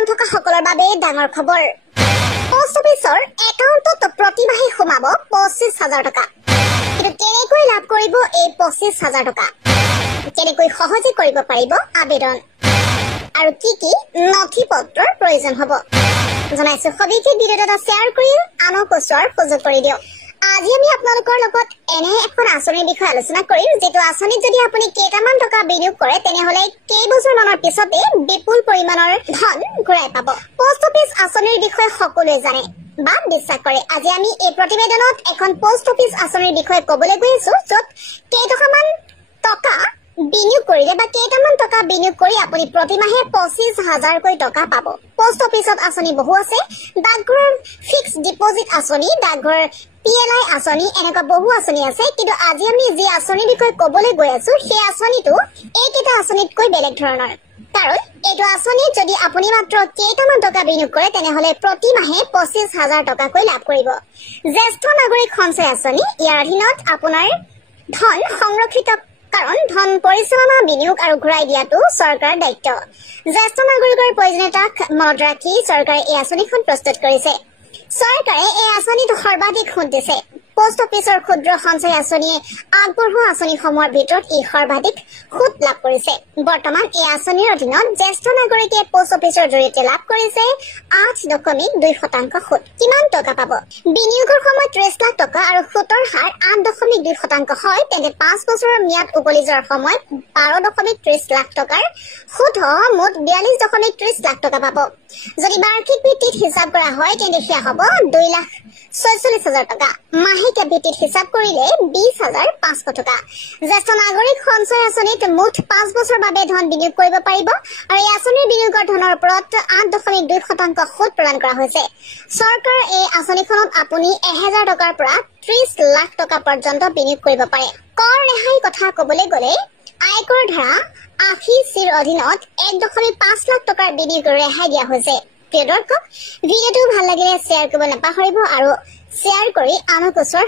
account থকা সকলৰ বাবে ডাঙৰ খবৰ পোষ্ট অফিচৰ একাউণ্টত প্ৰতিমাহে সোমাব 25,000 টকা কিন্তু কেনেকৈ লাভ কৰিব এই 25,000 টকা কেনেকৈ সহজে কৰিব পাৰিব আবেদন আৰু কি কি নথিপত্ৰৰ প্ৰয়োজন হ'ব জনাইছো সবিশেষ ভিডিঅ'টা শেয়াৰ কৰি আনক চোৱাৰ সুযোগ কৰি দিয়ক আজি আমি আপোনালোকৰ লগত এনে এখন আঁচনিৰ বিষয়ে আলোচনা কৰিম যেটো আঁচনিত যদি আপুনি কেইটামান টকা বিনিয়োগ কৰে তেনেহলে কেইবছৰ মানৰ পিছতে বিপুল পৰিমাণৰ ধন ঘূৰাই পাব পোষ্ট অফিচ আঁচনিৰ বিষয়ে সকলোৱে জানে বা বিশ্বাস কৰে আজি আমি এই প্ৰতিবেদনত এখন পোষ্ট অফিচ আঁচনিৰ বিষয়ে ক'বলৈ গৈ আছো য'ত কেইটকামান টকা বিনিয়োগ কৰিলে বা কেইটামান টকা বিনিয়োগ কৰি আপুনি প্ৰতিমাহে 25,000 কৈ টকা পাব পোষ্ট অফিচত আঁচনি বহু আছে ডাকঘৰৰ ফিক্স ডিপোজিট আঁচনি ডাকঘৰ PLI আঁচনি এনেকা বহু আঁচনি আছে কিন্তু আজি আমি যি আঁচনিৰ বিষয়ে ক'বলৈ গৈ আছো সেই আঁচনিটো এইকেইটা আঁচনিতকৈ বেলেগ ধৰণৰ কাৰণ এইটো আঁচনি যদি আপুনি মাত্ৰ কেইটামান টকা বিনিয়োগ কৰে তেনেহলে প্ৰতিমাহে 25,000 টকাকৈ লাভ কৰিব জ্যেষ্ঠ নাগৰিক সঞ্চয় আঁচনি ইয়াৰ অধীনত আপোনাৰ ধন সংৰক্ষিত কাৰণ ধন পৰিচালনা বিনিয়োগ আৰু ঘূৰাই দিয়াটো চৰকাৰৰ দায়িত্ব জ্যেষ্ঠ নাগৰিকৰ প্ৰয়োজনীয়তাক মনত ৰাখি চৰকাৰে এই আঁচনিখন প্ৰস্তুত কৰিছে চৰকাৰে এই আঁচনিটো সৰ্বাধিক সুদ দিছে পোষ্ট অফিচৰ ক্ষুদ্ৰ সঞ্চয় আঁচনিয়ে আগবঢ়োৱা আঁচনিসমূহৰ ভিতৰত ই সৰ্বাধিক সুদ লাভ কৰিছে বৰ্তমান এই আঁচনিৰ অধীনত জ্যেষ্ঠ নাগৰিকে পোষ্ট অফিচৰ জৰিয়তে লাভ কৰিছে 8.2% সুদ কিমান টকা পাব বিনিয়োগৰ সময়ত 30 লাখ টকা আৰু সুতৰ হাৰ 8.2% হয় তেন্তে 5 বছৰৰ ম্যাদ উকলি যোৱাৰ সময়ত 12.30 লাখ টকাৰ সুদ মুঠ 42.30 লাখ টকা পাব যদি বাৰ্ষিক ভিত্তিত হিচাপ কৰা হয় তেন্তে সেয়া হ'ব 2,46,000 টকা মাহেকীয়া ভিত্তিত হিচাপ কৰিলে 20,500 টকা জ্যেষ্ঠ নাগৰিক সঞ্চয় আঁচনিত মুঠ 5 বছৰৰ বাবে ধন বিনিয়োগ কৰিব পাৰিব আৰু এই আঁচনিৰ বিনিয়োগৰ ধনৰ ওপৰত 8.2% সুদ প্ৰদান কৰা হৈছে চৰকাৰৰ এই আঁচনিখনত আপুনি 1,000 টকাৰ পৰা 30 লাখ টকা পৰ্যন্ত বিনিয়োগ কৰিব পাৰে কৰ ৰেহাই কথা ক'বলৈ গ'লে আয়কৰ ধাৰা 80 ৰ অধীনত 1.5 লাখ টকাৰ বিনিয়োগ ৰেহাই দিয়া হৈছে প্ৰিয় দৰ্শক ভিডিঅ'টো ভাল লাগিলে শ্বেয়াৰ কৰিব নাপাহৰিব আৰু শ্বেয়াৰ কৰি আনক চোৱাৰ